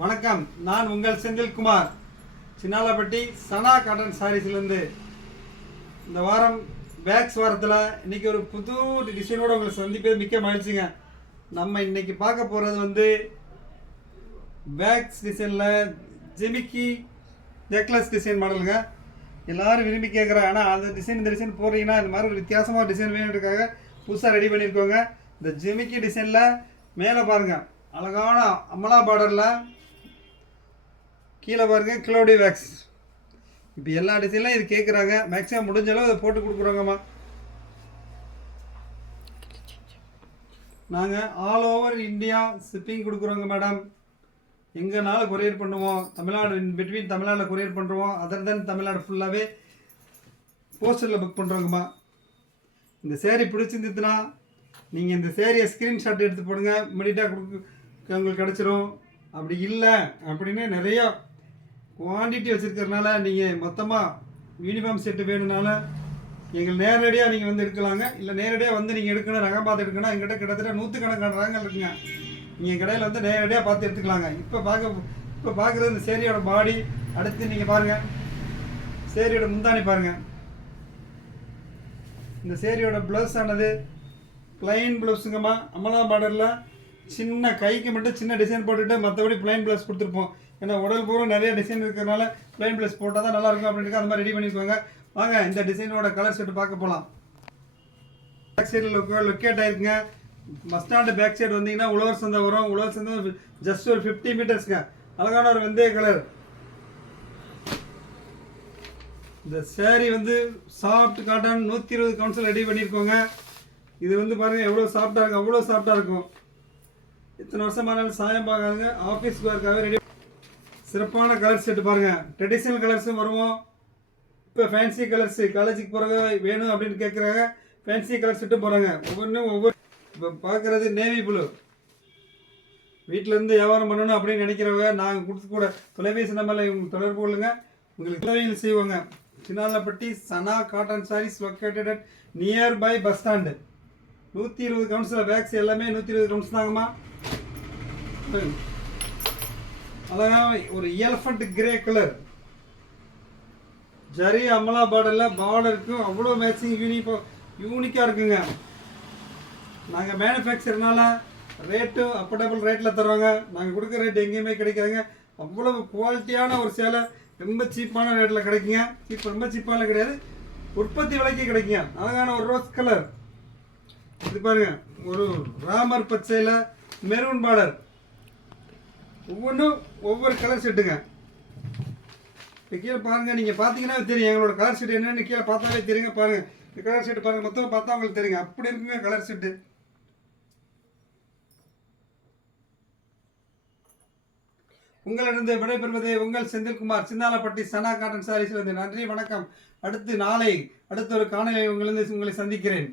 வணக்கம், நான் உங்கள் செந்தில்குமார், சின்னாலப்பட்டி சனா காட்டன் சாரீஸ்லேருந்து. இந்த வாரம் பேக்ஸ் வாரத்தில் இன்றைக்கி ஒரு புது டிசைனோடு உங்களை சந்திப்பது மிக்க மகிழ்ச்சிங்க. நம்ம இன்றைக்கி பார்க்க போகிறது பேக்ஸ் டிசைனில் ஜிமிக்கி நெக்லஸ் டிசைன் மாடலுங்க. எல்லோரும் விரும்பி கேட்குறாங்க. ஆனால் அந்த டிசைன் இந்த டிசைன் போடுறீங்கன்னா இந்த மாதிரி ஒரு வித்தியாசமாக டிசைன் வேணுன்றதுக்காக புதுசாக ரெடி பண்ணியிருக்கோங்க. இந்த ஜிமிக்கி டிசைனில் மேலே பாருங்கள், அழகான அமலா பார்டரில், கீழே பாருங்கள் கிளோடி வேக்ஸ். இப்போ எல்லா டிசைன்லாம் இது கேட்குறாங்க. மேக்ஸிமம் முடிஞ்ச அளவு இதை போட்டு கொடுக்குறோங்கம்மா. நாங்கள் ஆல் ஓவர் இந்தியா ஷிப்பிங் கொடுக்குறோங்க மேடம். எங்கேனாலும் கொரியர் பண்ணுவோம். தமிழ்நாடு பிட்வீன் தமிழ்நாட்டில் கொரியர் பண்ணுறோம். அதர் தென் தமிழ்நாடு ஃபுல்லாகவே போஸ்டரில் புக் பண்ணுறோங்கம்மா. இந்த சேரீ பிடிச்சிருந்துச்சுன்னா நீங்கள் இந்த சேரீயை ஸ்க்ரீன்ஷாட் எடுத்து போடுங்க. இமீடியட்டாக உங்களுக்கு கிடச்சிரும். அப்படி இல்லை அப்படின்னு நிறையா குவான்டிட்டி வச்சுருக்கிறதுனால நீங்கள் மொத்தமாக யூனிஃபார்ம் செட்டு வேணும்னால எங்கள் நேரடியாக நீங்கள் வந்து எடுக்கலாங்க. இல்லை நேரடியாக வந்து நீங்கள் எடுக்கணும், ரகம் பார்த்து எடுக்கணும். எங்கிட்ட கிட்டத்தட்ட 100கணக்கான ரகங்கள் இருக்குங்க. நீங்கள் கடையில் வந்து நேரடியாக பார்த்து எடுத்துக்கலாங்க. இப்போ பார்க்குறது இந்த சேரீயோட பாடி. அடுத்து நீங்கள் பாருங்கள், சேரீயோட முந்தானி பாருங்கள். இந்த சேரீயோட ப்ளவுஸ் ஆனது ப்ளைன் ப்ளவுஸுங்கம்மா. அமலா பார்டரில் சின்ன கைக்கு மட்டும் சின்ன டிசைன் போட்டுட்டு மற்றபடி ப்ளைன் ப்ளவுஸ் கொடுத்துருப்போம். ஏன்னா உடல் பூரா நிறைய டிசைன் இருக்கிறதுனால ப்ளைன் ப்ளவுஸ் போட்டால் தான் நல்லாயிருக்கும் அப்படின்ட்டு அந்த மாதிரி ரெடி பண்ணிக்குவாங்க. வாங்க இந்த டிசைனோட கலர் செட்டு பார்க்க போகலாம். பேக் சைடில் லொக்கேட் ஆகிருக்குங்க. பஸ் ஸ்டாண்டு பேக் சைடு வந்தீங்கன்னா உழவர் சந்தை வரும். உழவர் சந்தை ஜஸ்ட் ஒரு 50 மீட்டர்ஸ்ங்க. அழகான ஒரு வெந்தய கலர். இந்த sari soft cotton 120 counts ready பண்ணியிருக்கோங்க. இது பாருங்கள் எவ்வளோ சாஃப்டாக இருக்கும், அவ்வளோ சாஃப்டாக இருக்கும். இத்தனை வருஷமானாலும் சாயம் பார்க்காதுங்க. ஆஃபீஸ் ஒர்க்காகவே ரெடி. சிறப்பான கலர் செட்டு பாருங்கள். ட்ரெடிஷ்னல் கலர்ஸும் வருவோம். இப்போ ஃபேன்சி கலர்ஸு காலேஜுக்கு போகிறவங்க வேணும் அப்படின்னு கேட்குறாங்க. ஃபேன்சி கலர் செட்டும் போகிறாங்க. ஒவ்வொரு இப்போ பார்க்குறது நேவி ப்ளூ. வீட்டிலேருந்து வியாபாரம் பண்ணணும் அப்படின்னு நினைக்கிறவங்க நாங்கள் கொடுத்து கூட தொலைபேசி நம்பரில் தொடர்பு கொள்ளுங்க. உங்களுக்கு உதவிகள் செய்வோங்க. Chinnalapatti Sana cotton saris located at nearby bus stand. 120 counts packs எல்லாமே 120 கவுன்ஸ் தாங்கம்மா. அழகாக ஒரு எலஃபண்ட் கிரே கலர் ஜரி அமலா பார்டரில் பார்டருக்கும் அவ்வளோ மேட்சிங் யூனிக்காக இருக்குங்க. நாங்கள் மேனுஃபேக்சர்னால ரேட்டு அஃபோர்டபுள் ரேட்டில் தருவாங்க. நாங்கள் கொடுக்குற ரேட் எங்கேயுமே கிடைக்காதுங்க. அவ்வளோ குவாலிட்டியான ஒரு சேலை ரொம்ப சீப்பான ரேட்டில் கிடைக்குங்க. ரொம்ப சீப்பான கிடையாது, உற்பத்தி விலைக்கு கிடைக்குங்க. அழகான ஒரு ரோஸ் கலர். இது பாருங்க, ஒரு ராமர் பச்சையில் மெரூன் பார்டர். ஒவ்வொரு கலர் செட்டுங்க. இப்போ கீழே பாருங்கள், நீங்கள் பார்த்தீங்கன்னா தெரியும் எங்களோட கலர் செட்டு என்னென்னு. கீழே பார்த்தாலே தெரியுங்க. பாருங்கள் இந்த கலர் செட்டு பாருங்கள். மொத்தம் பார்த்தா உங்களுக்கு தெரியுங்க. அப்படி இருக்குங்க கலர் செட்டு. உங்களிடம் விடைபெறுவது உங்கள் செந்தில்குமார், சின்னாலப்பட்டி சனா காட்டன் சாரீஸ்லேருந்து. நன்றி, வணக்கம். அடுத்த ஒரு காணொலியில் உங்களை சந்திக்கிறேன்.